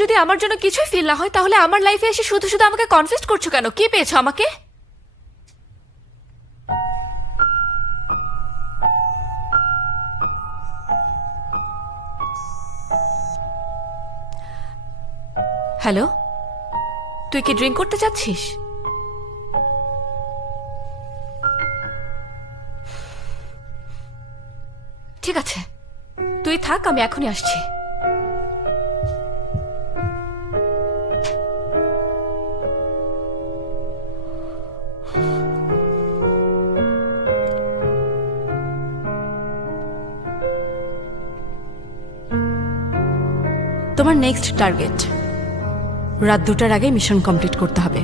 যদি আমার জন্য কিছুই ফিল না হয় তাহলে আমার লাইফে এসে শুধু শুধু আমাকে কনফিউজ করছো কেন? কি পেয়েছো আমাকে? হ্যালো, তুই কি ড্রিঙ্ক করতে চাচ্ছিস? ঠিক আছে, তুই থাক, আমি এখনই আসছি। তোমার নেক্সট টার্গেট রাত 2টার আগে মিশন কমপ্লিট করতে হবে।